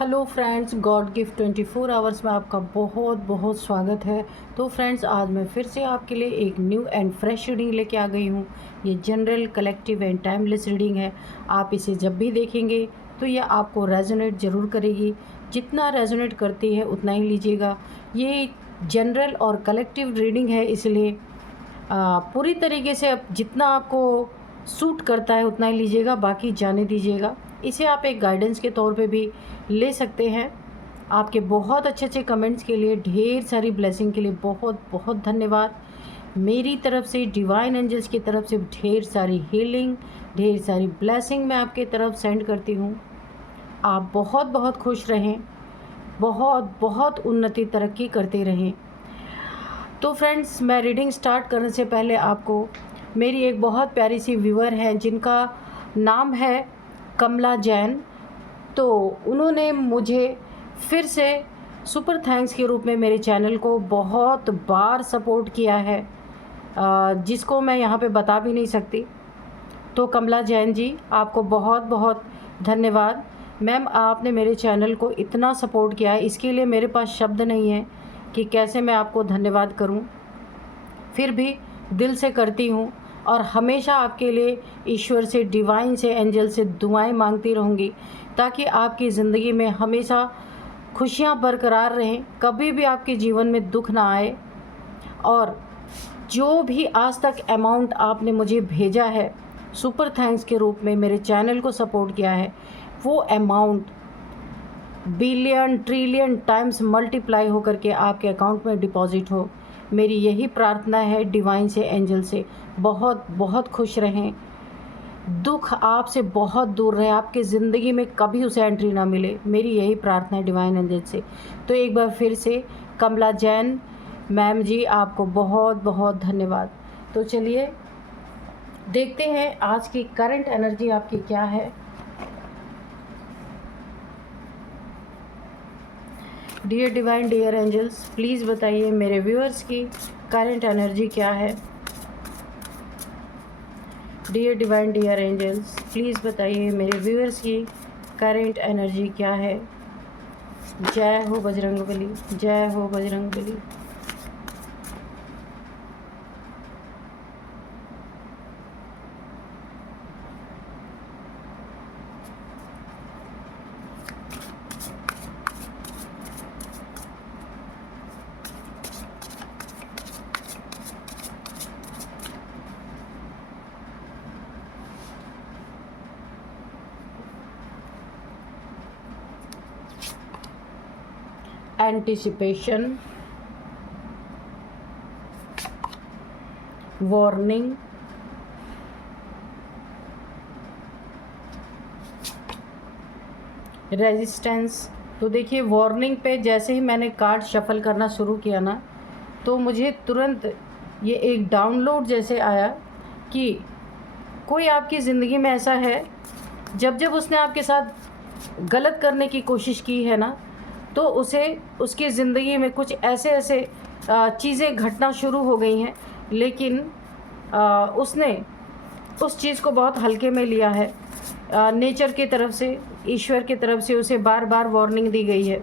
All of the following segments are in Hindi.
Hello friends, God gift 24 hours में आपका बहुत बहुत स्वागत है। तो फ्रेंड्स, आज मैं फिर से आपके लिए एक न्यू एंड फ्रेश रीडिंग लेके आ गई हूँ। ये general, collective and timeless reading है। आप इसे जब भी देखेंगे तो ये आपको रेजोनेट ज़रूर करेगी। जितना रेजोनेट करती है उतना ही लीजिएगा। ये जनरल और कलेक्टिव रीडिंग है, इसलिए पूरी तरीके से अब जितना आपको सूट करता है उतना ही लीजिएगा, बाकी जाने दीजिएगा। इसे आप एक गाइडेंस के तौर पे भी ले सकते हैं। आपके बहुत अच्छे अच्छे कमेंट्स के लिए, ढेर सारी ब्लेसिंग के लिए बहुत बहुत धन्यवाद। मेरी तरफ से, डिवाइन एंजल्स की तरफ से ढेर सारी हीलिंग, ढेर सारी ब्लेसिंग मैं आपके तरफ सेंड करती हूँ। आप बहुत बहुत खुश रहें, बहुत बहुत उन्नति तरक्की करते रहें। तो फ्रेंड्स, मैं रीडिंग स्टार्ट करने से पहले आपको मेरी एक बहुत प्यारी सी व्यूअर हैं जिनका नाम है कमला जैन। तो उन्होंने मुझे फिर से सुपर थैंक्स के रूप में मेरे चैनल को बहुत बार सपोर्ट किया है, जिसको मैं यहाँ पे बता भी नहीं सकती। तो कमला जैन जी, आपको बहुत बहुत धन्यवाद। मैम, आपने मेरे चैनल को इतना सपोर्ट किया है, इसके लिए मेरे पास शब्द नहीं है कि कैसे मैं आपको धन्यवाद करूं। फिर भी दिल से करती हूं और हमेशा आपके लिए ईश्वर से, डिवाइन से, एंजल से दुआएं मांगती रहूंगी, ताकि आपकी ज़िंदगी में हमेशा खुशियां बरकरार रहें, कभी भी आपके जीवन में दुख ना आए। और जो भी आज तक अमाउंट आपने मुझे भेजा है सुपर थैंक्स के रूप में, मेरे चैनल को सपोर्ट किया है, वो amount billion trillion times multiply होकर के आपके अकाउंट में डिपॉजिट हो। मेरी यही प्रार्थना है डिवाइन से, एंजल से। बहुत बहुत खुश रहें, दुख आपसे बहुत दूर रहे, आपके ज़िंदगी में कभी उसे एंट्री ना मिले। मेरी यही प्रार्थना है डिवाइन एंजल से। तो एक बार फिर से कमला जैन मैम जी, आपको बहुत बहुत धन्यवाद। तो चलिए देखते हैं आज की करंट एनर्जी आपकी क्या है। Dear divine, dear angels, please बताइए मेरे व्यूअर्स की करंट एनर्जी क्या है। Dear divine, dear angels, please बताइए मेरे व्यूअर्स की करंट एनर्जी क्या है। जय हो बजरंगबली, जय हो बजरंगबली। Anticipation, warning, resistance. तो देखिए, वार्निंग पे जैसे ही मैंने कार्ड शफल करना शुरू किया ना, तो मुझे तुरंत ये एक डाउनलोड जैसे आया कि कोई आपकी ज़िंदगी में ऐसा है, जब जब उसने आपके साथ गलत करने की कोशिश की है ना, तो उसे उसकी ज़िंदगी में कुछ ऐसे ऐसे चीज़ें घटना शुरू हो गई हैं, लेकिन उसने उस चीज़ को बहुत हल्के में लिया है। नेचर की तरफ से, ईश्वर की तरफ से उसे बार बार वार्निंग दी गई है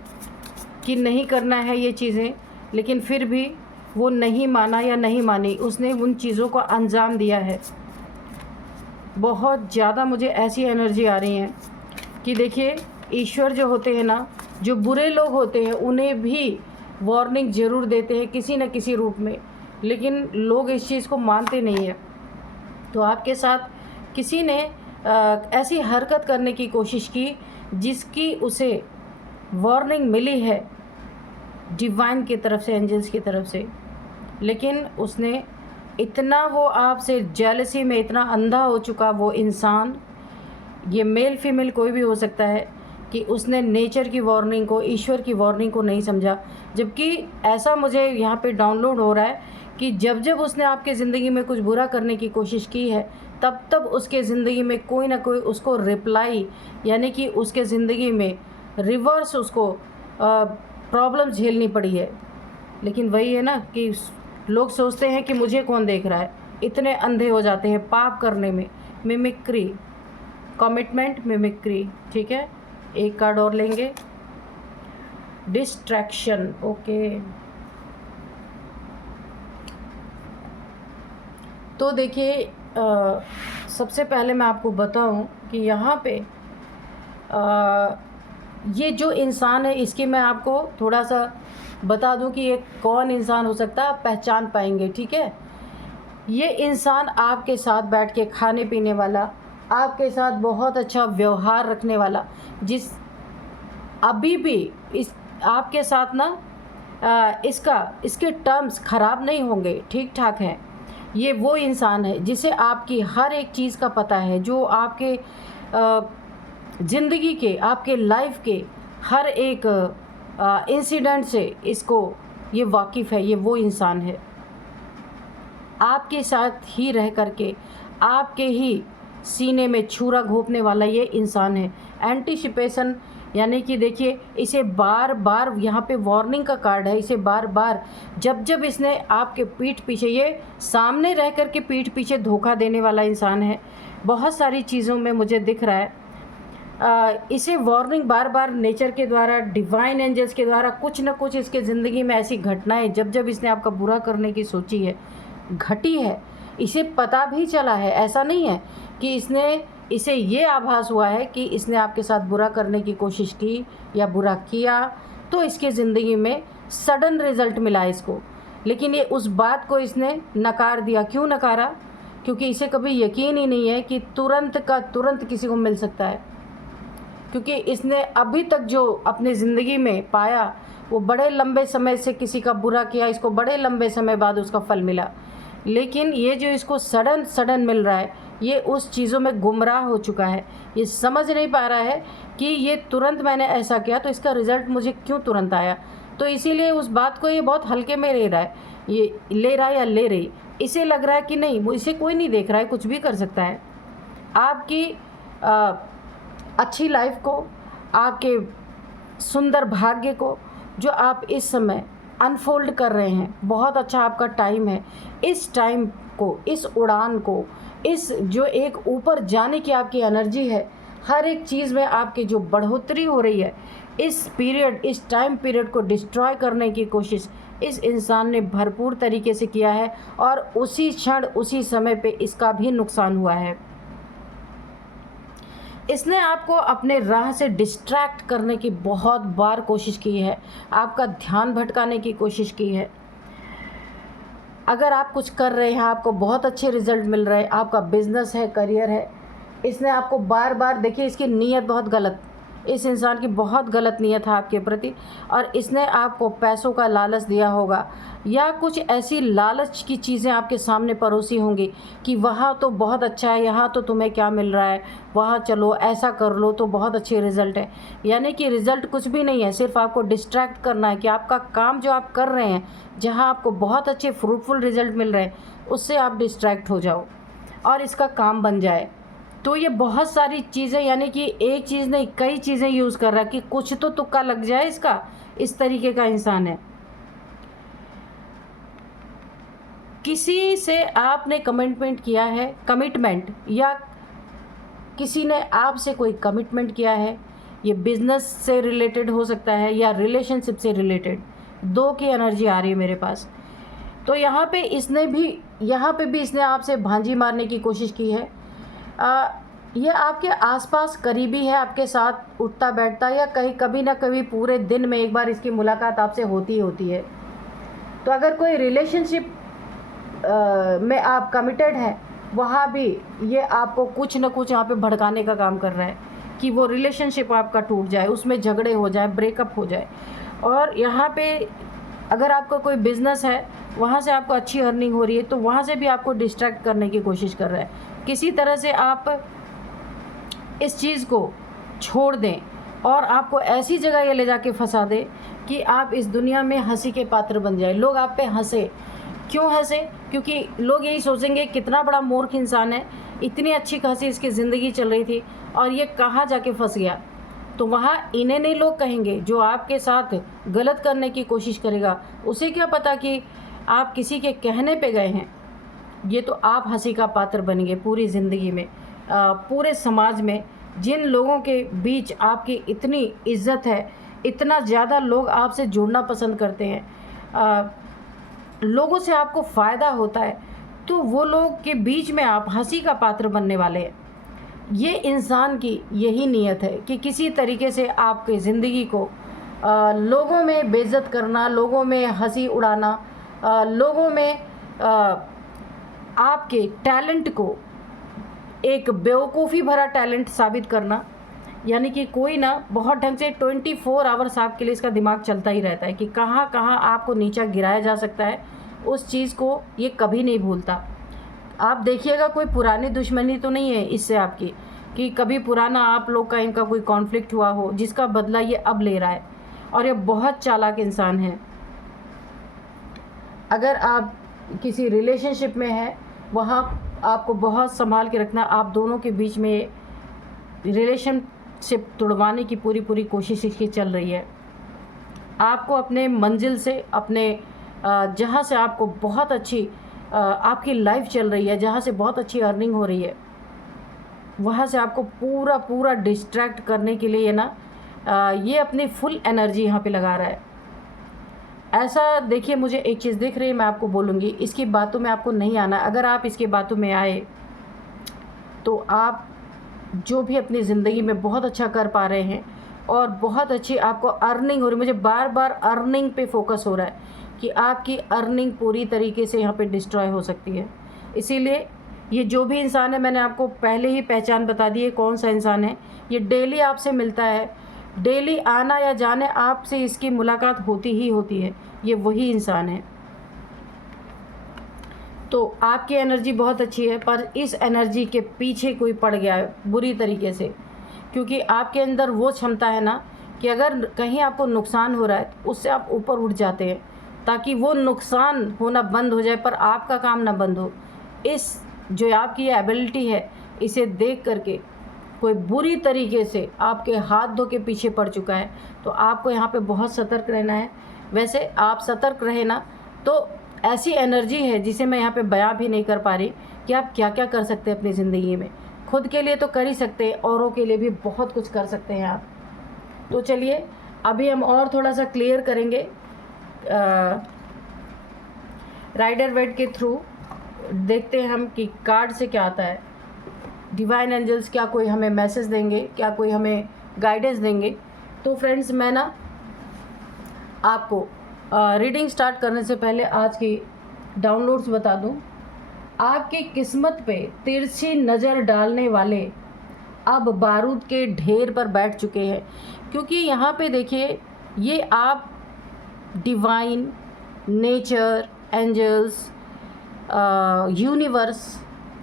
कि नहीं करना है ये चीज़ें, लेकिन फिर भी वो नहीं माना या नहीं मानी, उसने उन चीज़ों को अंजाम दिया है। बहुत ज़्यादा मुझे ऐसी एनर्जी आ रही है कि देखिए, ईश्वर जो होते हैं ना, जो बुरे लोग होते हैं उन्हें भी वार्निंग ज़रूर देते हैं किसी न किसी रूप में, लेकिन लोग इस चीज़ को मानते नहीं हैं। तो आपके साथ किसी ने ऐसी हरकत करने की कोशिश की जिसकी उसे वार्निंग मिली है डिवाइन की तरफ से, एंजल्स की तरफ से, लेकिन उसने इतना, वो आपसे जेलसी में इतना अंधा हो चुका वो इंसान, ये मेल फीमेल कोई भी हो सकता है, कि उसने नेचर की वार्निंग को, ईश्वर की वार्निंग को नहीं समझा। जबकि ऐसा मुझे यहाँ पे डाउनलोड हो रहा है कि जब जब उसने आपके ज़िंदगी में कुछ बुरा करने की कोशिश की है, तब तब उसके ज़िंदगी में कोई ना कोई उसको रिप्लाई, यानी कि उसके ज़िंदगी में रिवर्स उसको प्रॉब्लम झेलनी पड़ी है। लेकिन वही है ना कि लोग सोचते हैं कि मुझे कौन देख रहा है, इतने अंधे हो जाते हैं पाप करने में। Mimicry, commitment, mimicry. ठीक है, एक कार्ड और लेंगे। डिस्ट्रैक्शन। ओके, तो देखिए सबसे पहले मैं आपको बताऊं कि यहाँ पे ये जो इंसान है इसकी मैं आपको थोड़ा सा बता दूं कि ये कौन इंसान हो सकता है, आप पहचान पाएंगे। ठीक है, ये इंसान आपके साथ बैठ के खाने पीने वाला, आपके साथ बहुत अच्छा व्यवहार रखने वाला, जिस अभी भी इस आपके साथ ना इसके टर्म्स ख़राब नहीं होंगे, ठीक ठाक हैं। ये वो इंसान है जिसे आपकी हर एक चीज़ का पता है, जो आपके ज़िंदगी के, आपके लाइफ के हर एक इंसिडेंट से इसको ये वाकिफ़ है। ये वो इंसान है, आपके साथ ही रह करके आपके ही सीने में छुरा घोंपने वाला ये इंसान है। एंटीसिपेशन यानी कि देखिए इसे बार बार, यहाँ पे वार्निंग का कार्ड है, इसे बार बार जब जब इसने आपके पीठ पीछे, ये सामने रह कर के पीठ पीछे धोखा देने वाला इंसान है। बहुत सारी चीज़ों में मुझे दिख रहा है इसे वार्निंग बार बार नेचर के द्वारा, डिवाइन एंजल्स के द्वारा, कुछ न कुछ इसके ज़िंदगी में ऐसी घटनाएं जब जब इसने आपका बुरा करने की सोची है, घटी है। इसे पता भी चला है, ऐसा नहीं है कि इसे ये आभास हुआ है कि इसने आपके साथ बुरा करने की कोशिश की या बुरा किया तो इसके ज़िंदगी में सडन रिज़ल्ट मिला इसको, लेकिन ये उस बात को इसने नकार दिया। क्यों नकारा? क्योंकि इसे कभी यकीन ही नहीं है कि तुरंत का तुरंत किसी को मिल सकता है, क्योंकि इसने अभी तक जो अपने ज़िंदगी में पाया वो बड़े लंबे समय से किसी का बुरा किया, इसको बड़े लंबे समय बाद उसका फल मिला। लेकिन ये जो इसको सडन मिल रहा है, ये उस चीज़ों में गुमराह हो चुका है। ये समझ नहीं पा रहा है कि ये तुरंत मैंने ऐसा किया तो इसका रिज़ल्ट मुझे क्यों तुरंत आया। तो इसीलिए उस बात को ये बहुत हल्के में ले रहा है, ये ले रहा है या ले रही। इसे लग रहा है कि नहीं, वो इसे कोई नहीं देख रहा है, कुछ भी कर सकता है। आपकी अच्छी लाइफ को, आपके सुंदर भाग्य को जो आप इस समय अनफोल्ड कर रहे हैं, बहुत अच्छा आपका टाइम है। इस टाइम को, इस उड़ान को, इस जो एक ऊपर जाने की आपकी एनर्जी है, हर एक चीज़ में आपकी जो बढ़ोतरी हो रही है, इस पीरियड, इस टाइम पीरियड को डिस्ट्रॉय करने की कोशिश इस इंसान ने भरपूर तरीके से किया है और उसी क्षण, उसी समय पे इसका भी नुकसान हुआ है। इसने आपको अपने राह से डिस्ट्रैक्ट करने की बहुत बार कोशिश की है, आपका ध्यान भटकाने की कोशिश की है। अगर आप कुछ कर रहे हैं, आपको बहुत अच्छे रिजल्ट मिल रहे हैं, आपका बिजनेस है, करियर है, इसने आपको बार बार, देखिए इसकी नीयत बहुत गलत, इस इंसान की बहुत गलत नीयत है आपके प्रति, और इसने आपको पैसों का लालच दिया होगा या कुछ ऐसी लालच की चीज़ें आपके सामने परोसी होंगी कि वहाँ तो बहुत अच्छा है, यहाँ तो तुम्हें क्या मिल रहा है, वहाँ चलो ऐसा कर लो तो बहुत अच्छे रिज़ल्ट है। यानी कि रिज़ल्ट कुछ भी नहीं है, सिर्फ आपको डिस्ट्रैक्ट करना है कि आपका काम जो आप कर रहे हैं, जहाँ आपको बहुत अच्छे फ्रूटफुल रिज़ल्ट मिल रहे हैं, उससे आप डिस्ट्रैक्ट हो जाओ और इसका काम बन जाए। तो ये बहुत सारी चीज़ें, यानी कि एक चीज़ नहीं कई चीज़ें यूज़ कर रहा है कि कुछ तो तुक्का लग जाए इसका। इस तरीके का इंसान है। किसी से आपने कमिटमेंट किया है, कमिटमेंट, या किसी ने आपसे कोई कमिटमेंट किया है, ये बिजनेस से रिलेटेड हो सकता है या रिलेशनशिप से रिलेटेड। दो की एनर्जी आ रही है मेरे पास। तो यहाँ पे भी इसने आपसे भांजी मारने की कोशिश की है। ये आपके आसपास करीबी है, आपके साथ उठता बैठता, या कभी ना कभी पूरे दिन में एक बार इसकी मुलाकात आपसे होती ही होती है। तो अगर कोई रिलेशनशिप में आप कमिटेड हैं, वहाँ भी ये आपको कुछ न कुछ यहाँ पे भड़काने का काम कर रहा है कि वो रिलेशनशिप आपका टूट जाए, उसमें झगड़े हो जाए, ब्रेकअप हो जाए। और यहाँ पे अगर आपका कोई बिज़नेस है, वहाँ से आपको अच्छी अर्निंग हो रही है, तो वहाँ से भी आपको डिस्ट्रैक्ट करने की कोशिश कर रहा है। किसी तरह से आप इस चीज़ को छोड़ दें और आपको ऐसी जगह ये ले जाके फंसा दे कि आप इस दुनिया में हंसी के पात्र बन जाए, लोग आप पे हंसे। क्यों हंसे? क्योंकि लोग यही सोचेंगे कितना बड़ा मूर्ख इंसान है, इतनी अच्छी खासी इसकी ज़िंदगी चल रही थी और ये कहाँ जाके फंस गया। तो वहाँ इन्हें नहीं लोग कहेंगे, जो आपके साथ गलत करने की कोशिश करेगा उसे क्या पता कि आप किसी के कहने पे गए हैं। ये तो आप हंसी का पात्र बनेंगे पूरी ज़िंदगी में। पूरे समाज में जिन लोगों के बीच आपकी इतनी इज्जत है इतना ज़्यादा लोग आपसे जुड़ना पसंद करते हैं, लोगों से आपको फ़ायदा होता है, तो वो लोग के बीच में आप हंसी का पात्र बनने वाले हैं। ये इंसान की यही नीयत है कि किसी तरीके से आपकी ज़िंदगी को लोगों में बेइज्जत करना, लोगों में हंसी उड़ाना, लोगों में आपके टैलेंट को एक बेवकूफ़ी भरा टैलेंट साबित करना। यानी कि कोई ना बहुत ढंग से 24 आवर्स आपके लिए इसका दिमाग चलता ही रहता है कि कहाँ कहाँ आपको नीचा गिराया जा सकता है, उस चीज़ को ये कभी नहीं भूलता। आप देखिएगा कोई पुरानी दुश्मनी तो नहीं है इससे आपकी, कि कभी पुराना आप लोग का इनका कोई कॉन्फ्लिक्ट हुआ हो जिसका बदला ये अब ले रहा है। और ये बहुत चालाक इंसान है। अगर आप किसी रिलेशनशिप में हैं, वहाँ आपको बहुत संभाल के रखना। आप दोनों के बीच में रिलेशनशिप तुड़वाने की पूरी कोशिश इसकी चल रही है। आपको अपने मंजिल से, अपने जहाँ से आपको बहुत अच्छी आपकी लाइफ चल रही है, जहाँ से बहुत अच्छी अर्निंग हो रही है, वहाँ से आपको पूरा डिस्ट्रैक्ट करने के लिए ना ये अपनी फुल एनर्जी यहाँ पे लगा रहा है। ऐसा देखिए, मुझे एक चीज़ दिख रही है, मैं आपको बोलूँगी, इसकी बातों में आपको नहीं आना। अगर आप इसकी बातों में आए तो आप जो भी अपनी ज़िंदगी में बहुत अच्छा कर पा रहे हैं और बहुत अच्छी आपको अर्निंग हो रही, मुझे बार बार अर्निंग पे फोकस हो रहा है कि आपकी अर्निंग पूरी तरीके से यहाँ पे डिस्ट्रॉय हो सकती है। इसीलिए ये जो भी इंसान है, मैंने आपको पहले ही पहचान बता दी है कौन सा इंसान है। ये डेली आपसे मिलता है, डेली आना या जाने आपसे इसकी मुलाकात होती ही होती है, ये वही इंसान है। तो आपकी एनर्जी बहुत अच्छी है, पर इस एनर्जी के पीछे कोई पड़ गया है बुरी तरीके से, क्योंकि आपके अंदर वो क्षमता है ना कि अगर कहीं आपको नुकसान हो रहा है तो उससे आप ऊपर उठ जाते हैं ताकि वो नुकसान होना बंद हो जाए, पर आपका काम ना बंद हो। इस जो आपकी ये एबिलिटी है, इसे देख करके कोई बुरी तरीके से आपके हाथ धो के पीछे पड़ चुका है, तो आपको यहाँ पे बहुत सतर्क रहना है। वैसे आप सतर्क रहे ना, तो ऐसी एनर्जी है जिसे मैं यहाँ पे बयां भी नहीं कर पा रही कि आप क्या क्या कर सकते हैं अपनी ज़िंदगी में। खुद के लिए तो कर ही सकते हैं, औरों के लिए भी बहुत कुछ कर सकते हैं आप। तो चलिए अभी हम और थोड़ा सा क्लियर करेंगे राइडर वेड के थ्रू। देखते हैं हम कि कार्ड से क्या आता है। डिवाइन एंजल्स क्या कोई हमें मैसेज देंगे, क्या कोई हमें गाइडेंस देंगे। तो फ्रेंड्स, मैं ना आपको रीडिंग स्टार्ट करने से पहले आज की डाउनलोड्स बता दूं। आपकी किस्मत पे तिरछी नज़र डालने वाले अब बारूद के ढेर पर बैठ चुके हैं, क्योंकि यहाँ पे देखिए, ये आप डिवाइन, नेचर, एंजल्स, यूनिवर्स,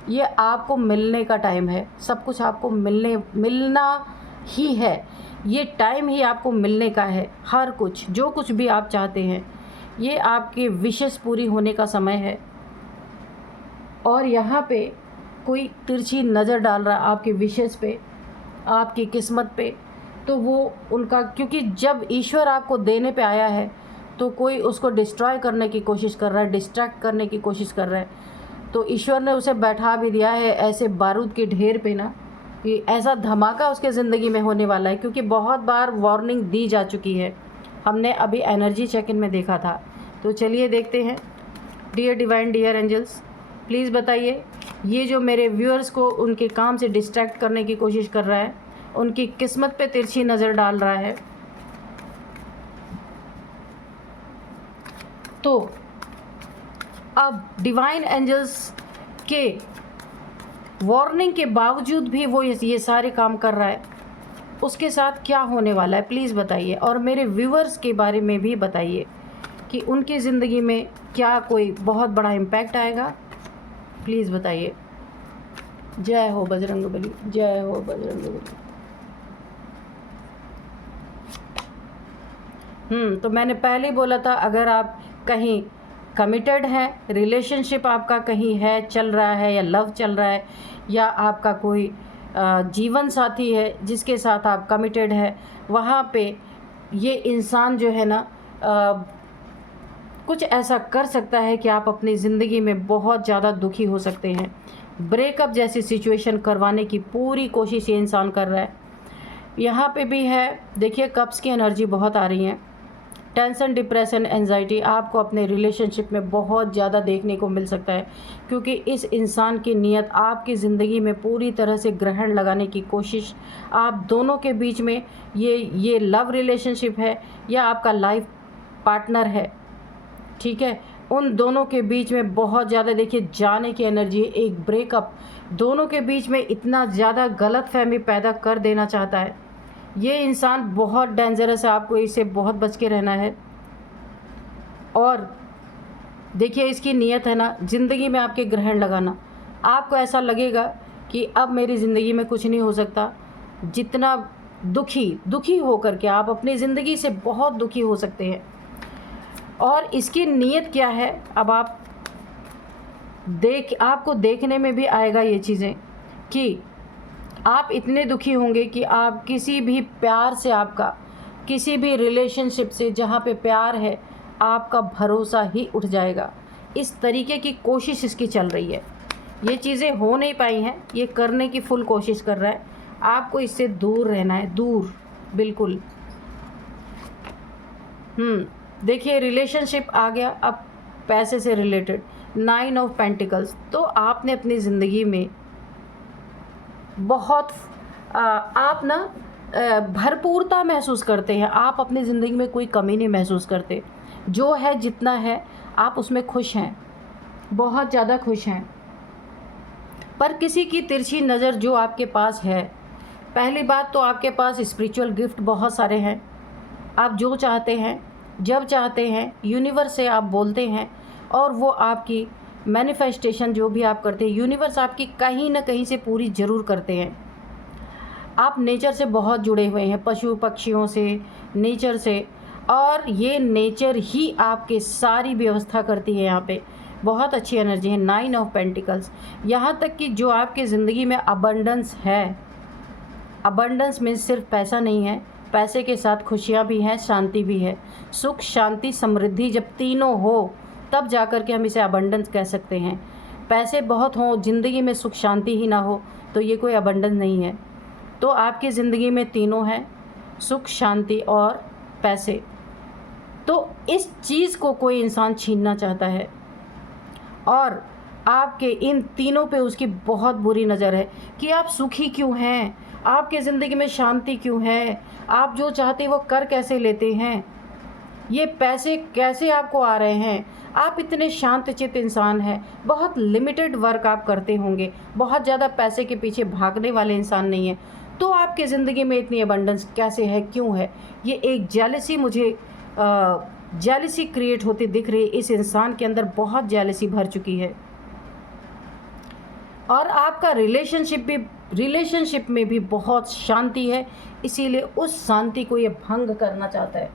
ये आपको मिलने का टाइम है। सब कुछ आपको मिलना ही है। ये टाइम ही आपको मिलने का है। हर कुछ, जो कुछ भी आप चाहते हैं, ये आपके विशेष पूरी होने का समय है। और यहाँ पे कोई तिरछी नज़र डाल रहा है आपके विशेष पे, आपकी किस्मत पे, तो वो उनका, क्योंकि जब ईश्वर आपको देने पे आया है तो कोई उसको डिस्ट्रॉय करने की कोशिश कर रहा है, डिस्ट्रैक्ट करने की कोशिश कर रहा है। तो ईश्वर ने उसे बैठा भी दिया है ऐसे बारूद के ढेर पे ना, कि ऐसा धमाका उसके ज़िंदगी में होने वाला है, क्योंकि बहुत बार वार्निंग दी जा चुकी है। हमने अभी एनर्जी चेक इन में देखा था। तो चलिए देखते हैं। Dear divine, dear angels, please बताइए, ये जो मेरे व्यूअर्स को उनके काम से डिस्ट्रैक्ट करने की कोशिश कर रहा है, उनकी किस्मत पे तिरछी नज़र डाल रहा है, तो अब डिवाइन एंजल्स के वार्निंग के बावजूद भी वो ये सारे काम कर रहा है, उसके साथ क्या होने वाला है प्लीज़ बताइए। और मेरे व्यूअर्स के बारे में भी बताइए कि उनकी ज़िंदगी में क्या कोई बहुत बड़ा इम्पैक्ट आएगा, प्लीज़ बताइए। जय हो बजरंगबली, जय हो बजरंगबली। तो मैंने पहले ही बोला था, अगर आप कहीं कमिटेड हैं, रिलेशनशिप आपका कहीं है, चल रहा है, या लव चल रहा है, या आपका कोई जीवन साथी है जिसके साथ आप कमिटेड है, वहाँ पे ये इंसान जो है ना कुछ ऐसा कर सकता है कि आप अपनी ज़िंदगी में बहुत ज़्यादा दुखी हो सकते हैं। ब्रेकअप जैसी सिचुएशन करवाने की पूरी कोशिश ये इंसान कर रहा है। यहाँ पे भी है, देखिए कप्स की एनर्जी बहुत आ रही है। टेंशन, डिप्रेशन, एंजाइटी आपको अपने रिलेशनशिप में बहुत ज़्यादा देखने को मिल सकता है, क्योंकि इस इंसान की नीयत आपकी ज़िंदगी में पूरी तरह से ग्रहण लगाने की कोशिश, आप दोनों के बीच में ये लव रिलेशनशिप है या आपका लाइफ पार्टनर है, ठीक है, उन दोनों के बीच में बहुत ज़्यादा देखिए जाने की एनर्जी, एक ब्रेकअप दोनों के बीच में इतना ज़्यादा गलतफहमी पैदा कर देना चाहता है। ये इंसान बहुत डेंजरस है, आपको इससे बहुत बच के रहना है। और देखिए इसकी नीयत है ना ज़िंदगी में आपके ग्रहण लगाना। आपको ऐसा लगेगा कि अब मेरी ज़िंदगी में कुछ नहीं हो सकता। जितना दुखी होकर के आप अपनी ज़िंदगी से बहुत दुखी हो सकते हैं। और इसकी नीयत क्या है, अब आपको देखने में भी आएगा ये चीज़ें कि आप इतने दुखी होंगे कि आप किसी भी प्यार से, आपका किसी भी रिलेशनशिप से जहाँ पे प्यार है, आपका भरोसा ही उठ जाएगा। इस तरीके की कोशिश इसकी चल रही है। ये चीज़ें हो नहीं पाई हैं, ये करने की फुल कोशिश कर रहा है। आपको इससे दूर रहना है, दूर बिल्कुल। देखिए रिलेशनशिप आ गया, अब पैसे से रिलेटेड 9 ऑफ पेंटिकल्स। तो आपने अपनी ज़िंदगी में बहुत आप ना भरपूरता महसूस करते हैं। आप अपनी ज़िंदगी में कोई कमी नहीं महसूस करते। जो है जितना है आप उसमें खुश हैं, बहुत ज़्यादा खुश हैं। पर किसी की तिरछी नज़र जो आपके पास है, पहली बात तो आपके पास स्पिरिचुअल गिफ्ट बहुत सारे हैं। आप जो चाहते हैं जब चाहते हैं यूनिवर्स से आप बोलते हैं और वो आपकी मैनिफेस्टेशन जो भी आप करते हैं यूनिवर्स आपकी कहीं ना कहीं से पूरी ज़रूर करते हैं। आप नेचर से बहुत जुड़े हुए हैं, पशु पक्षियों से, नेचर से, और ये नेचर ही आपके सारी व्यवस्था करती है। यहाँ पे बहुत अच्छी एनर्जी है, 9 ऑफ पेंटिकल्स। यहाँ तक कि जो आपकी ज़िंदगी में अबंडेंस है, अबंडेंस में सिर्फ पैसा नहीं है, पैसे के साथ खुशियाँ भी हैं, शांति भी है। सुख, शांति, समृद्धि जब तीनों हो तब जा कर के हम इसे अबंडेंस कह सकते हैं। पैसे बहुत हों, ज़िंदगी में सुख शांति ही ना हो तो ये कोई अबंडेंस नहीं है। तो आपकी ज़िंदगी में तीनों हैं, सुख, शांति और पैसे। तो इस चीज़ को कोई इंसान छीनना चाहता है और आपके इन तीनों पे उसकी बहुत बुरी नज़र है कि आप सुखी क्यों हैं, आपके ज़िंदगी में शांति क्यों है, आप जो चाहते वो कर कैसे लेते हैं, ये पैसे कैसे आपको आ रहे हैं, आप इतने शांतचित्त इंसान हैं, बहुत लिमिटेड वर्क आप करते होंगे, बहुत ज़्यादा पैसे के पीछे भागने वाले इंसान नहीं हैं। तो आपके ज़िंदगी में इतनी अबंडेंस कैसे है, क्यों है? ये एक जेलसी, मुझे जेलसी क्रिएट होती दिख रही है। इस इंसान के अंदर बहुत जेलसी भर चुकी है और आपका रिलेशनशिप में भी बहुत शांति है, इसीलिए उस शांति को ये भंग करना चाहता है।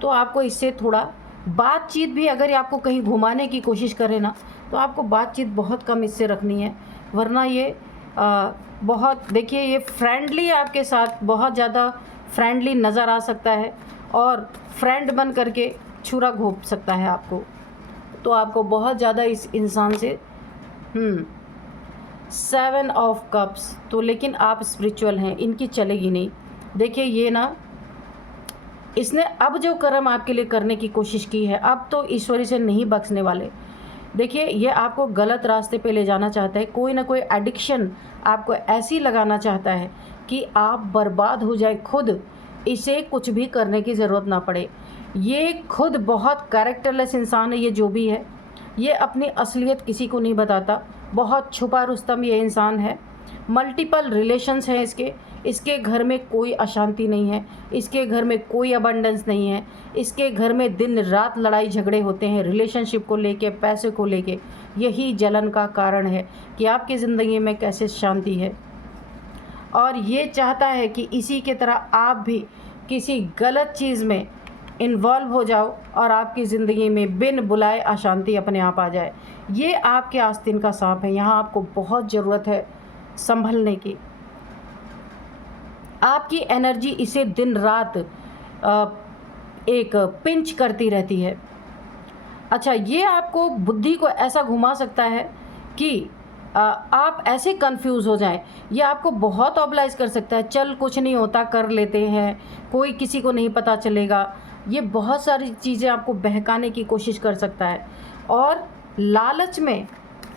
तो आपको इससे थोड़ा बातचीत भी, अगर आपको कहीं घुमाने की कोशिश करे ना, तो आपको बातचीत बहुत कम इससे रखनी है, वरना ये बहुत, देखिए ये फ्रेंडली आपके साथ बहुत ज़्यादा फ्रेंडली नज़र आ सकता है और फ्रेंड बन करके छुरा घोंप सकता है आपको। तो आपको बहुत ज़्यादा इस इंसान से 7 ऑफ कप्स। तो लेकिन आप स्पिरिचुअल हैं, इनकी चलेगी नहीं। देखिए ये ना, इसने अब जो कर्म आपके लिए करने की कोशिश की है, अब तो ईश्वरी से नहीं बख्शने वाले। देखिए ये आपको गलत रास्ते पे ले जाना चाहता है, कोई ना कोई एडिक्शन आपको ऐसी लगाना चाहता है कि आप बर्बाद हो जाए खुद, इसे कुछ भी करने की ज़रूरत ना पड़े। ये खुद बहुत कैरेक्टरलेस इंसान है, ये जो भी है, ये अपनी असलियत किसी को नहीं बताता, बहुत छुपा रुस्तम ये इंसान है। मल्टीपल रिलेशंस हैं इसके घर में कोई अशांति नहीं है, इसके घर में कोई अबंडेंस नहीं है, इसके घर में दिन रात लड़ाई झगड़े होते हैं रिलेशनशिप को लेके, पैसे को लेके। यही जलन का कारण है कि आपकी ज़िंदगी में कैसे शांति है। और ये चाहता है कि इसी के तरह आप भी किसी गलत चीज़ में इन्वॉल्व हो जाओ और आपकी ज़िंदगी में बिन बुलाए अशांति अपने आप आ जाए। ये आपके आस्तीन का सांप है, यहाँ आपको बहुत ज़रूरत है संभलने की। आपकी एनर्जी इसे दिन रात एक पिंच करती रहती है। अच्छा, ये आपको बुद्धि को ऐसा घुमा सकता है कि आप ऐसे कंफ्यूज हो जाएं, ये आपको बहुत ऑबलाइज कर सकता है। चल कुछ नहीं होता, कर लेते हैं, कोई किसी को नहीं पता चलेगा। ये बहुत सारी चीज़ें आपको बहकाने की कोशिश कर सकता है और लालच में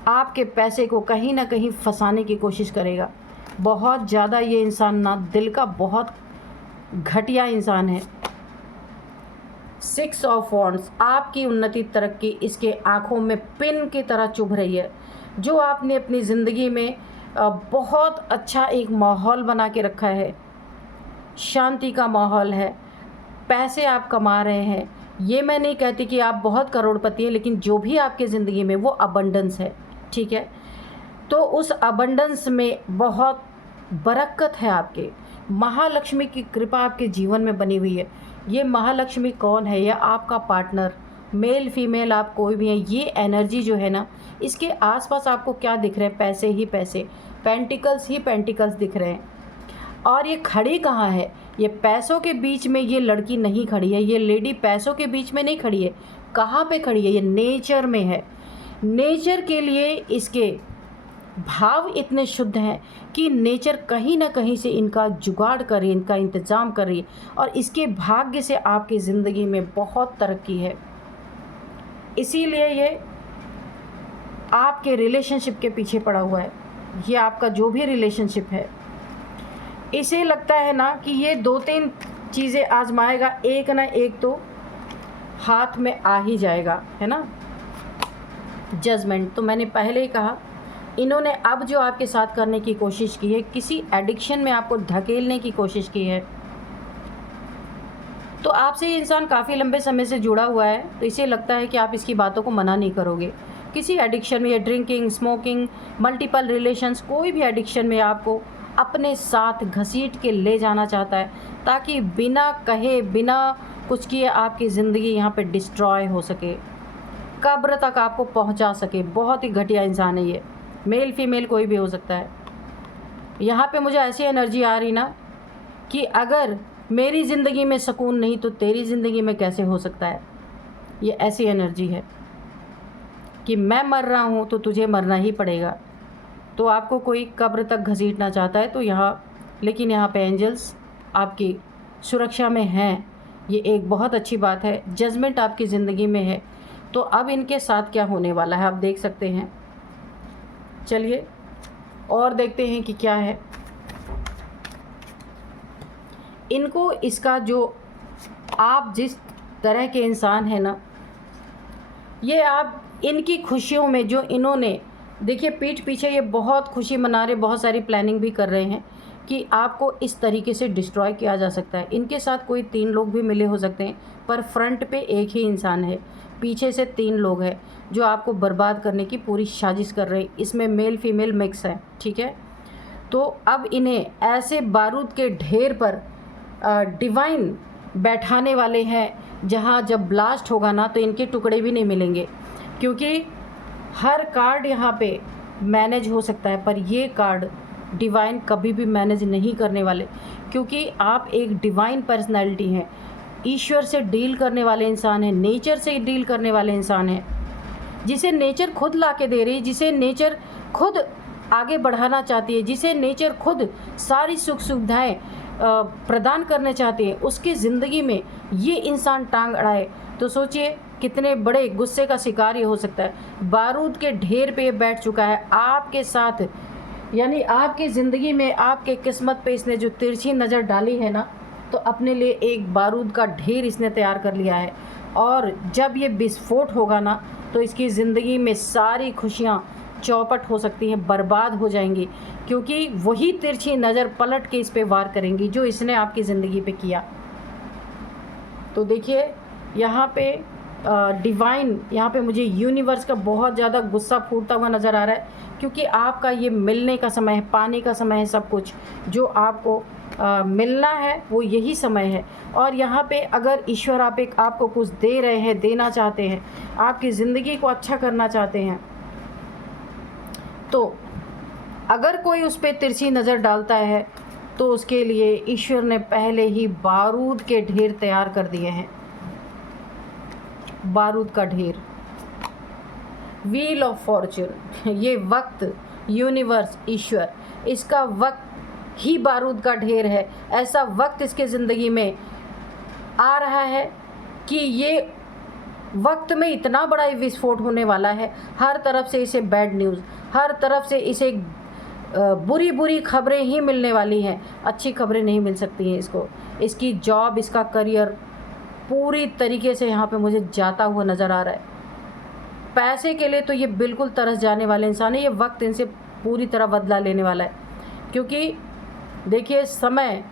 आपके पैसे को कहीं ना कहीं फंसाने की कोशिश करेगा। बहुत ज़्यादा ये इंसान ना दिल का बहुत घटिया इंसान है। 6 ऑफ वॉन्ड्स, आपकी उन्नति तरक्की इसके आँखों में पिन की तरह चुभ रही है। जो आपने अपनी ज़िंदगी में बहुत अच्छा एक माहौल बना के रखा है, शांति का माहौल है, पैसे आप कमा रहे हैं। ये मैं नहीं कहती कि आप बहुत करोड़पति हैं, लेकिन जो भी आपके ज़िंदगी में वो अबंडेंस है, ठीक है। तो उस अबंडेंस में बहुत बरकत है। आपके महालक्ष्मी की कृपा आपके जीवन में बनी हुई है। ये महालक्ष्मी कौन है? या आपका पार्टनर, मेल फीमेल आप कोई भी हैं। ये एनर्जी जो है ना, इसके आसपास आपको क्या दिख रहे हैं? पैसे ही पैसे, पेंटिकल्स ही पेंटिकल्स दिख रहे हैं। और ये खड़ी कहाँ है? ये पैसों के बीच में ये लड़की नहीं खड़ी है, ये लेडी पैसों के बीच में नहीं खड़ी है। कहाँ पे खड़ी है? ये नेचर में है। नेचर के लिए इसके भाव इतने शुद्ध हैं कि नेचर कहीं ना कहीं से इनका जुगाड़ कर रही है, इनका इंतज़ाम कर रही है और इसके भाग्य से आपकी ज़िंदगी में बहुत तरक्की है। इसीलिए ये आपके रिलेशनशिप के पीछे पड़ा हुआ है। ये आपका जो भी रिलेशनशिप है, इसे लगता है ना कि ये 2-3 चीज़ें आजमाएगा, एक ना एक तो हाथ में आ ही जाएगा, है ना। जजमेंट, तो मैंने पहले ही कहा, इन्होंने अब जो आपके साथ करने की कोशिश की है, किसी एडिक्शन में आपको धकेलने की कोशिश की है। तो आपसे ये इंसान काफ़ी लंबे समय से जुड़ा हुआ है, तो इसे लगता है कि आप इसकी बातों को मना नहीं करोगे। किसी एडिक्शन में, या ड्रिंकिंग, स्मोकिंग, मल्टीपल रिलेशंस, कोई भी एडिक्शन में आपको अपने साथ घसीट के ले जाना चाहता है, ताकि बिना कहे, बिना कुछ किए आपकी ज़िंदगी यहाँ पे डिस्ट्रॉय हो सके, कब्र तक आपको पहुँचा सके। बहुत ही घटिया इंसान है ये। मेल फीमेल कोई भी हो सकता है। यहाँ पे मुझे ऐसी एनर्जी आ रही ना कि अगर मेरी ज़िंदगी में सुकून नहीं तो तेरी ज़िंदगी में कैसे हो सकता है। ये ऐसी एनर्जी है कि मैं मर रहा हूँ तो तुझे मरना ही पड़ेगा। तो आपको कोई कब्र तक घसीटना चाहता है तो यहाँ, लेकिन यहाँ पे एंजल्स आपकी सुरक्षा में हैं। ये एक बहुत अच्छी बात है। जजमेंट आपकी ज़िंदगी में है। तो अब इनके साथ क्या होने वाला है आप देख सकते हैं। चलिए और देखते हैं कि क्या है। इनको इसका जो, आप जिस तरह के इंसान हैं ना, ये आप इनकी खुशियों में जो इन्होंने, देखिए पीठ पीछे ये बहुत खुशी मना रहे, बहुत सारी प्लानिंग भी कर रहे हैं कि आपको इस तरीके से डिस्ट्रॉय किया जा सकता है। इनके साथ कोई 3 लोग भी मिले हो सकते हैं, पर फ्रंट पे एक ही इंसान है, पीछे से 3 लोग हैं जो आपको बर्बाद करने की पूरी साजिश कर रहे हैं। इसमें मेल फीमेल मिक्स है, ठीक है। तो अब इन्हें ऐसे बारूद के ढेर पर डिवाइन बैठाने वाले हैं, जहां जब ब्लास्ट होगा ना तो इनके टुकड़े भी नहीं मिलेंगे, क्योंकि हर कार्ड यहाँ पे मैनेज हो सकता है, पर ये कार्ड डिवाइन कभी भी मैनेज नहीं करने वाले, क्योंकि आप एक डिवाइन पर्सनैलिटी हैं, ईश्वर से डील करने वाले इंसान हैं, नेचर से डील करने वाले इंसान हैं, जिसे नेचर खुद ला के दे रही है, जिसे नेचर खुद आगे बढ़ाना चाहती है, जिसे नेचर खुद सारी सुख सुविधाएँ प्रदान करने चाहती है, उसकी ज़िंदगी में ये इंसान टांग अड़ाए तो सोचिए कितने बड़े गुस्से का शिकार ये हो सकता है। बारूद के ढेर पे बैठ चुका है आपके साथ, यानी आपकी ज़िंदगी में, आपके किस्मत पे इसने जो तिरछी नज़र डाली है ना, तो अपने लिए एक बारूद का ढेर इसने तैयार कर लिया है। और जब ये विस्फोट होगा ना तो इसकी ज़िंदगी में सारी खुशियाँ चौपट हो सकती हैं, बर्बाद हो जाएंगी, क्योंकि वही तिरछी नज़र पलट के इस पे वार करेंगी जो इसने आपकी ज़िंदगी पे किया। तो देखिए यहाँ पे डिवाइन, यहाँ पे मुझे यूनिवर्स का बहुत ज़्यादा गुस्सा फूटता हुआ नज़र आ रहा है, क्योंकि आपका ये मिलने का समय है, पाने का समय है, सब कुछ जो आपको मिलना है वो यही समय है। और यहाँ पे अगर ईश्वर आपको कुछ दे रहे हैं, देना चाहते हैं, आपकी ज़िंदगी को अच्छा करना चाहते हैं, तो अगर कोई उस पर तिरछी नज़र डालता है तो उसके लिए ईश्वर ने पहले ही बारूद के ढेर तैयार कर दिए हैं। बारूद का ढेर, व्हील ऑफ फॉर्चून, ये वक्त यूनिवर्स, ईश्वर, इसका वक्त ही बारूद का ढेर है। ऐसा वक्त इसके ज़िंदगी में आ रहा है कि ये वक्त में इतना बड़ा विस्फोट होने वाला है। हर तरफ से इसे बैड न्यूज़, हर तरफ से इसे बुरी बुरी खबरें ही मिलने वाली हैं, अच्छी खबरें नहीं मिल सकती हैं इसको। इसकी जॉब, इसका करियर पूरी तरीके से यहाँ पे मुझे जाता हुआ नज़र आ रहा है। पैसे के लिए तो ये बिल्कुल तरस जाने वाले इंसान है। ये वक्त इनसे पूरी तरह बदला लेने वाला है, क्योंकि देखिए समय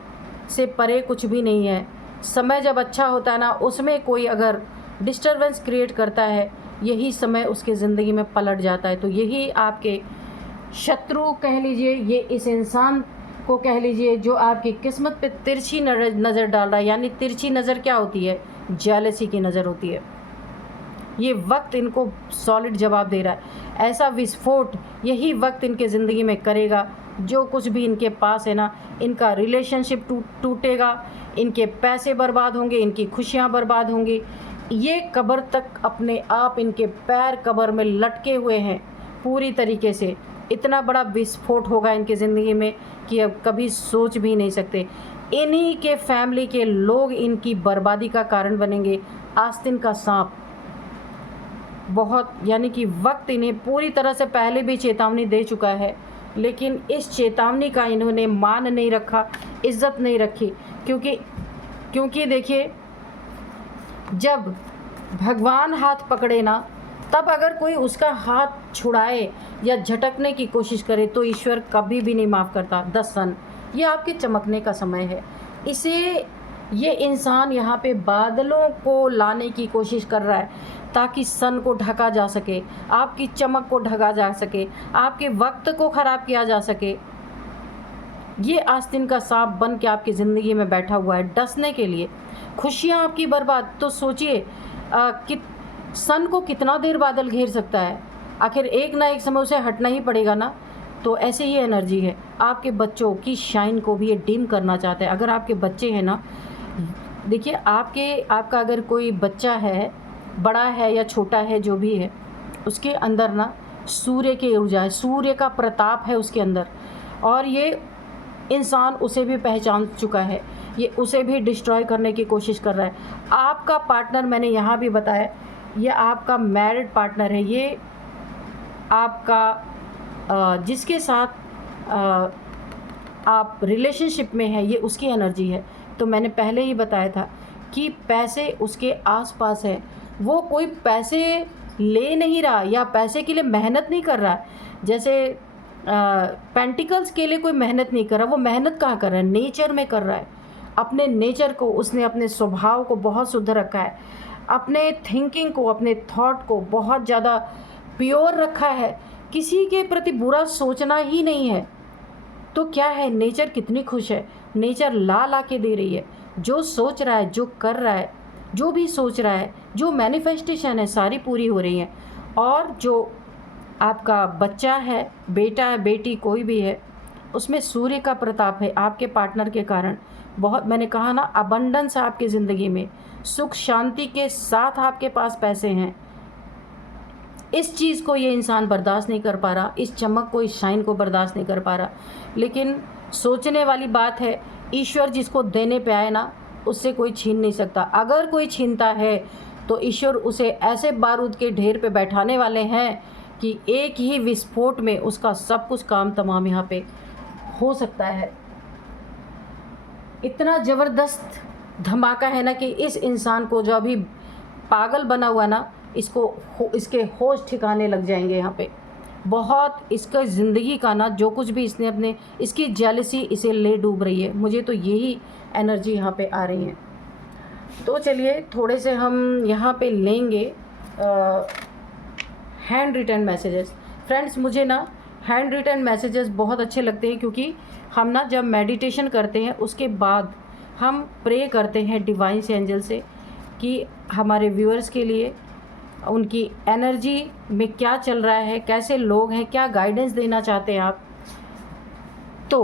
से परे कुछ भी नहीं है। समय जब अच्छा होता है ना, उसमें कोई अगर डिस्टर्बेंस क्रिएट करता है, यही समय उसके ज़िंदगी में पलट जाता है। तो यही आपके शत्रु कह लीजिए, ये इस इंसान को कह लीजिए जो आपकी किस्मत पे तिरछी नज़र डाल रहा है। यानी तिरछी नज़र क्या होती है? जेलसी की नज़र होती है। ये वक्त इनको सॉलिड जवाब दे रहा है। ऐसा विस्फोट यही वक्त इनके ज़िंदगी में करेगा। जो कुछ भी इनके पास है ना, इनका रिलेशनशिप टूटेगा, इनके पैसे बर्बाद होंगे, इनकी खुशियाँ बर्बाद होंगी। ये कब्र तक अपने आप, इनके पैर कब्र में लटके हुए हैं पूरी तरीके से। इतना बड़ा विस्फोट होगा इनके ज़िंदगी में कि अब कभी सोच भी नहीं सकते। इन्हीं के फैमिली के लोग इनकी बर्बादी का कारण बनेंगे। आस्तीन का सांप बहुत, यानी कि वक्त इन्हें पूरी तरह से पहले भी चेतावनी दे चुका है, लेकिन इस चेतावनी का इन्होंने मान नहीं रखा, इज्जत नहीं रखी। क्योंकि देखिए, जब भगवान हाथ पकड़े ना, तब अगर कोई उसका हाथ छुड़ाए या झटकने की कोशिश करे तो ईश्वर कभी भी नहीं माफ़ करता। द सन, ये आपके चमकने का समय है। इसे ये इंसान यहाँ पे बादलों को लाने की कोशिश कर रहा है ताकि सन को ढका जा सके, आपकी चमक को ढका जा सके, आपके वक्त को ख़राब किया जा सके। ये आस्तीन का सांप बन के आपकी ज़िंदगी में बैठा हुआ है डसने के लिए, खुशियाँ आपकी बर्बाद। तो सोचिए कि सन को कितना देर बादल घेर सकता है? आखिर एक ना एक समय उसे हटना ही पड़ेगा ना। तो ऐसे ही एनर्जी है। आपके बच्चों की शाइन को भी ये डिम करना चाहते हैं। अगर आपके बच्चे हैं ना, देखिए आपका अगर कोई बच्चा है, बड़ा है या छोटा है, जो भी है, उसके अंदर ना सूर्य की ऊर्जा है, सूर्य का प्रताप है उसके अंदर, और ये इंसान उसे भी पहचान चुका है। ये उसे भी डिस्ट्रॉय करने की कोशिश कर रहा है। आपका पार्टनर, मैंने यहाँ भी बताया, ये आपका मैरिड पार्टनर है। ये आपका जिसके साथ आप रिलेशनशिप में हैं, ये उसकी एनर्जी है। तो मैंने पहले ही बताया था कि पैसे उसके आसपास है। वो कोई पैसे ले नहीं रहा या पैसे के लिए मेहनत नहीं कर रहा। जैसे पेंटिकल्स के लिए कोई मेहनत नहीं कर रहा। वो मेहनत कहाँ कर रहा है? नेचर में कर रहा है। अपने नेचर को उसने, अपने स्वभाव को बहुत शुद्ध रखा है, अपने थिंकिंग को, अपने थॉट को बहुत ज़्यादा प्योर रखा है। किसी के प्रति बुरा सोचना ही नहीं है। तो क्या है, नेचर कितनी खुश है। नेचर ला के दे रही है। जो सोच रहा है, जो कर रहा है, जो भी सोच रहा है, जो मैनिफेस्टेशन है, सारी पूरी हो रही हैं। और जो आपका बच्चा है, बेटा है, बेटी, कोई भी है, उसमें सूर्य का प्रताप है आपके पार्टनर के कारण। बहुत, मैंने कहा ना, अबंडेंस है आपकी ज़िंदगी में, सुख शांति के साथ आपके पास पैसे हैं। इस चीज़ को ये इंसान बर्दाश्त नहीं कर पा रहा, इस चमक को, इस शाइन को बर्दाश्त नहीं कर पा रहा। लेकिन सोचने वाली बात है, ईश्वर जिसको देने पे आए ना, उससे कोई छीन नहीं सकता। अगर कोई छीनता है तो ईश्वर उसे ऐसे बारूद के ढेर पे बैठाने वाले हैं कि एक ही विस्फोट में उसका सब कुछ काम तमाम यहाँ पे हो सकता है। इतना ज़बरदस्त धमाका है ना कि इस इंसान को, जो अभी पागल बना हुआ ना, इसके होश ठिकाने लग जाएंगे यहाँ पे। बहुत इसका ज़िंदगी का ना, जो कुछ भी इसने अपने, इसकी जेलसी इसे ले डूब रही है। मुझे तो यही एनर्जी यहाँ पे आ रही है। तो चलिए थोड़े से हम यहाँ पे लेंगे हैंड रिटन मैसेजेस। फ्रेंड्स, मुझे ना हैंड रिटन मैसेजेस बहुत अच्छे लगते हैं, क्योंकि हम ना जब मेडिटेशन करते हैं उसके बाद हम प्रे करते हैं डिवाइन से, एंजल से, कि हमारे व्यूअर्स के लिए उनकी एनर्जी में क्या चल रहा है, कैसे लोग हैं, क्या गाइडेंस देना चाहते हैं आप। तो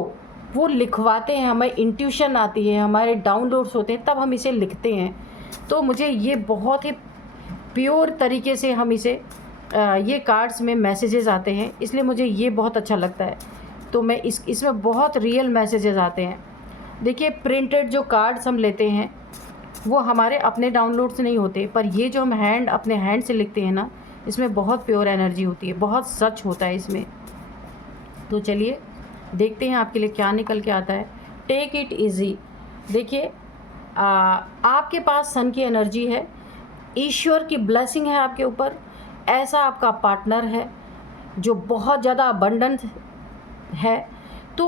वो लिखवाते हैं, हमें इंट्यूशन आती है, हमारे डाउनलोड्स होते हैं, तब हम इसे लिखते हैं। तो मुझे ये बहुत ही प्योर तरीके से हम इसे ये कार्ड्स में मैसेजेस आते हैं, इसलिए मुझे ये बहुत अच्छा लगता है। तो मैं इसमें बहुत रियल मैसेजेस आते हैं। देखिए, प्रिंटेड जो कार्ड्स हम लेते हैं वो हमारे अपने डाउनलोड से नहीं होते, पर ये जो हम अपने हैंड से लिखते हैं ना, इसमें बहुत प्योर एनर्जी होती है, बहुत सच होता है इसमें। तो चलिए देखते हैं आपके लिए क्या निकल के आता है। Take it easy. देखिए, आपके पास सन की एनर्जी है, ईश्वर की ब्लेसिंग है आपके ऊपर। ऐसा आपका पार्टनर है जो बहुत ज़्यादा अबंडेंट है। तो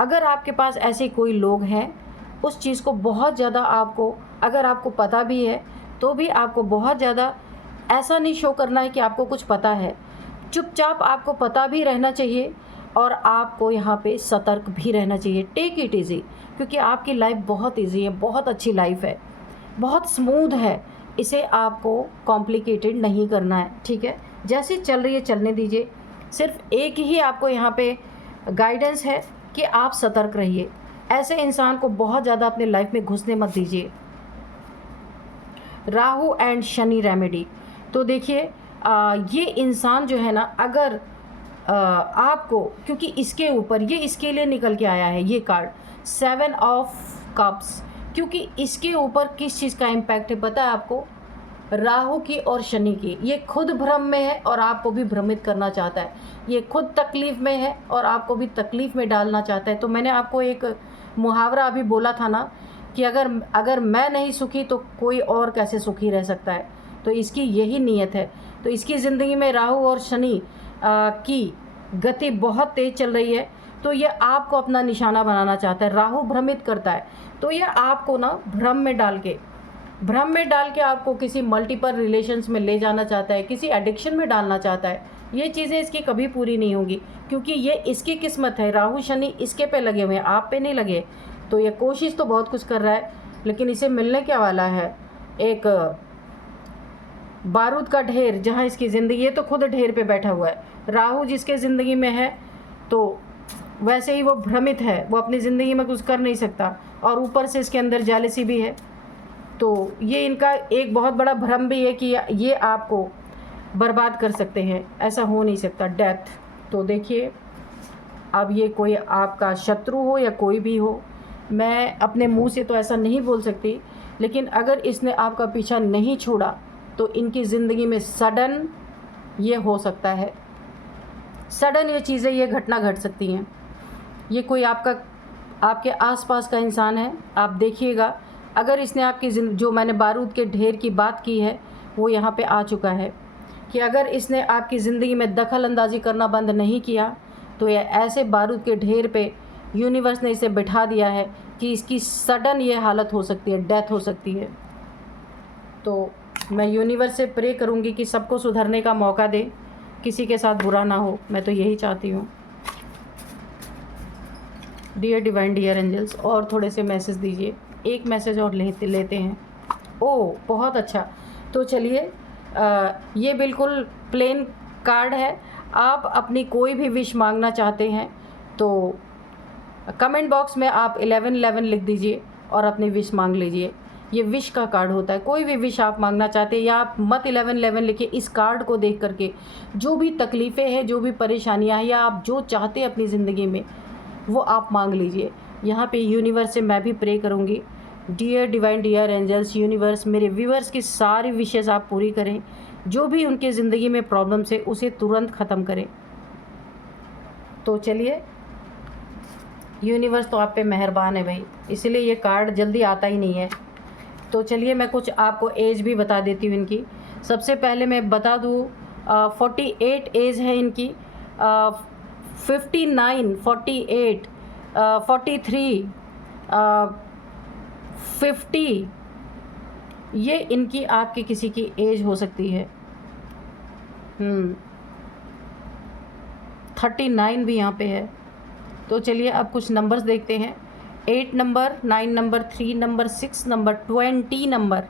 अगर आपके पास ऐसे कोई लोग हैं, उस चीज़ को बहुत ज़्यादा आपको, अगर आपको पता भी है तो भी आपको बहुत ज़्यादा ऐसा नहीं शो करना है कि आपको कुछ पता है। चुपचाप आपको पता भी रहना चाहिए और आपको यहाँ पे सतर्क भी रहना चाहिए। टेक इट इजी, क्योंकि आपकी लाइफ बहुत इजी है, बहुत अच्छी लाइफ है, बहुत स्मूथ है। इसे आपको कॉम्प्लिकेटेड नहीं करना है, ठीक है। जैसे चल रही है चलने दीजिए। सिर्फ एक ही आपको यहाँ पे गाइडेंस है कि आप सतर्क रहिए। ऐसे इंसान को बहुत ज़्यादा अपने लाइफ में घुसने मत दीजिए। Rahu and Shani remedy. तो देखिए, ये इंसान जो है ना, अगर आपको, क्योंकि इसके ऊपर ये इसके लिए निकल के आया है ये कार्ड 7 ऑफ कप्स, क्योंकि इसके ऊपर किस चीज़ का इम्पैक्ट है पता है आपको? राहु की और शनि की। ये खुद भ्रम में है और आपको भी भ्रमित करना चाहता है। ये खुद तकलीफ़ में है और आपको भी तकलीफ़ में डालना चाहता है। तो मैंने आपको एक मुहावरा अभी बोला था ना कि अगर मैं नहीं सुखी तो कोई और कैसे सुखी रह सकता है। तो इसकी यही नीयत है। तो इसकी ज़िंदगी में राहु और शनि की गति बहुत तेज़ चल रही है। तो ये आपको अपना निशाना बनाना चाहता है। राहु भ्रमित करता है, तो ये आपको ना भ्रम में डाल के आपको किसी मल्टीपल रिलेशंस में ले जाना चाहता है, किसी एडिक्शन में डालना चाहता है। ये चीज़ें इसकी कभी पूरी नहीं होंगी, क्योंकि ये इसकी किस्मत है। राहु शनि इसके पे लगे हुए हैं, आप पे नहीं लगे। तो ये कोशिश तो बहुत कुछ कर रहा है, लेकिन इसे मिलने क्या वाला है? एक बारूद का ढेर, जहाँ इसकी ज़िंदगी, ये तो खुद ढेर पे बैठा हुआ है। राहु जिसके ज़िंदगी में है तो वैसे ही वो भ्रमित है, वो अपनी ज़िंदगी में कुछ कर नहीं सकता, और ऊपर से इसके अंदर जेलसी भी है। तो ये इनका एक बहुत बड़ा भ्रम भी है कि ये आपको बर्बाद कर सकते हैं। ऐसा हो नहीं सकता। डेथ। तो देखिए, अब ये कोई आपका शत्रु हो या कोई भी हो, मैं अपने मुंह से तो ऐसा नहीं बोल सकती, लेकिन अगर इसने आपका पीछा नहीं छोड़ा तो इनकी ज़िंदगी में सडन ये हो सकता है। सडन ये चीज़ें, ये घटना घट सकती हैं। ये कोई आपके आसपास का इंसान है। आप देखिएगा, अगर इसने आपकी जो मैंने बारूद के ढेर की बात की है वो यहाँ पे आ चुका है, कि अगर इसने आपकी ज़िंदगी में दखल अंदाज़ी करना बंद नहीं किया तो ये ऐसे बारूद के ढेर पे यूनिवर्स ने इसे बिठा दिया है कि इसकी सडन ये हालत हो सकती है, डेथ हो सकती है। तो मैं यूनिवर्स से प्रे करूँगी कि सबको सुधरने का मौका दे, किसी के साथ बुरा ना हो। मैं तो यही चाहती हूँ। डियर डिवाइन, डियर एंजल्स, और थोड़े से मैसेज दीजिए। एक मैसेज और लेते हैं। ओह, बहुत अच्छा। तो चलिए, ये बिल्कुल प्लेन कार्ड है। आप अपनी कोई भी विश मांगना चाहते हैं तो कमेंट बॉक्स में आप 1111 लिख दीजिए और अपनी विश मांग लीजिए। ये विश का कार्ड होता है। कोई भी विश आप मांगना चाहते हैं, या आप मत 1111 लिखिए। इस कार्ड को देख करके जो भी तकलीफ़ें हैं, जो भी परेशानियां हैं, या आप जो चाहते हैं अपनी ज़िंदगी में, वो आप मांग लीजिए। यहाँ पे यूनिवर्स से मैं भी प्रे करूँगी। Dear divine, dear angels, universe, मेरे व्यूअर्स की सारी विशेज़ आप पूरी करें। जो भी उनके ज़िंदगी में प्रॉब्लम्स है उसे तुरंत ख़त्म करें। तो चलिए, यूनिवर्स तो आप पे मेहरबान है भाई, इसलिए ये कार्ड जल्दी आता ही नहीं है। तो चलिए, मैं कुछ आपको एज भी बता देती हूँ इनकी। सबसे पहले मैं बता दूँ, 48 एज है इनकी, 59, 48, 43, 50, ये इनकी आपकी किसी की एज हो सकती है। 39 भी यहाँ पे है। तो चलिए अब कुछ नंबर्स देखते हैं। 8 number, 9 number, 3 number, 6 number, 20 number,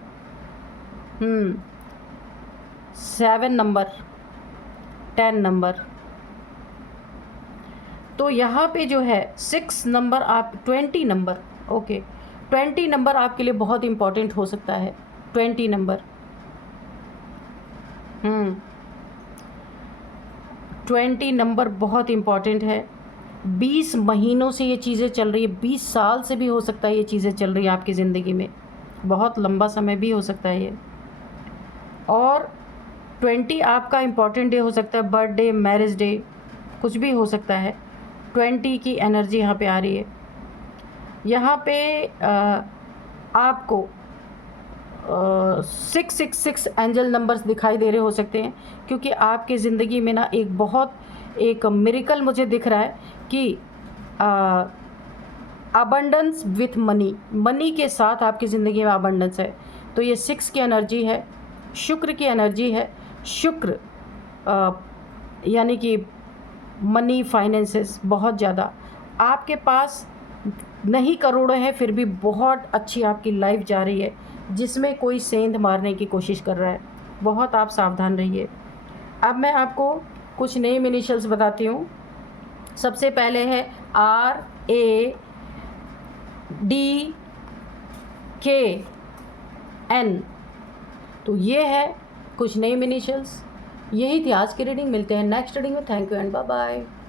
7 number, 10 number. तो यहाँ पे जो है 6 नंबर, आप 20 नंबर, ओके, 20 नंबर आपके लिए बहुत इम्पॉर्टेंट हो सकता है। 20 नंबर, 20 नंबर बहुत इम्पॉर्टेंट है। 20 महीनों से ये चीज़ें चल रही है, 20 साल से भी हो सकता है ये चीज़ें चल रही है आपकी ज़िंदगी में, बहुत लंबा समय भी हो सकता है ये। और 20 आपका इम्पॉर्टेंट डे हो सकता है, बर्थडे, मैरिज डे, कुछ भी हो सकता है। 20 की एनर्जी यहाँ पे आ रही है। यहाँ पे आपको 666 एंजल नंबर्स दिखाई दे रहे हो सकते हैं, क्योंकि आपकी ज़िंदगी में ना एक मिरेकल मुझे दिख रहा है कि अबंडेंस विथ मनी के साथ आपकी ज़िंदगी में अबंडेंस है। तो ये 6 की एनर्जी है, शुक्र की एनर्जी है। शुक्र यानी कि मनी, फाइनेंसेस बहुत ज़्यादा आपके पास नहीं, करोड़ों हैं, फिर भी बहुत अच्छी आपकी लाइफ जा रही है, जिसमें कोई सेंध मारने की कोशिश कर रहा है। बहुत आप सावधान रहिए। अब मैं आपको कुछ नेम इनिशियल्स बताती हूँ। सबसे पहले है RADKN। तो ये है कुछ नेम इनिशियल्स। यही थी आज की रीडिंग। मिलते हैं नेक्स्ट रीडिंग में। Thank you and bye bye.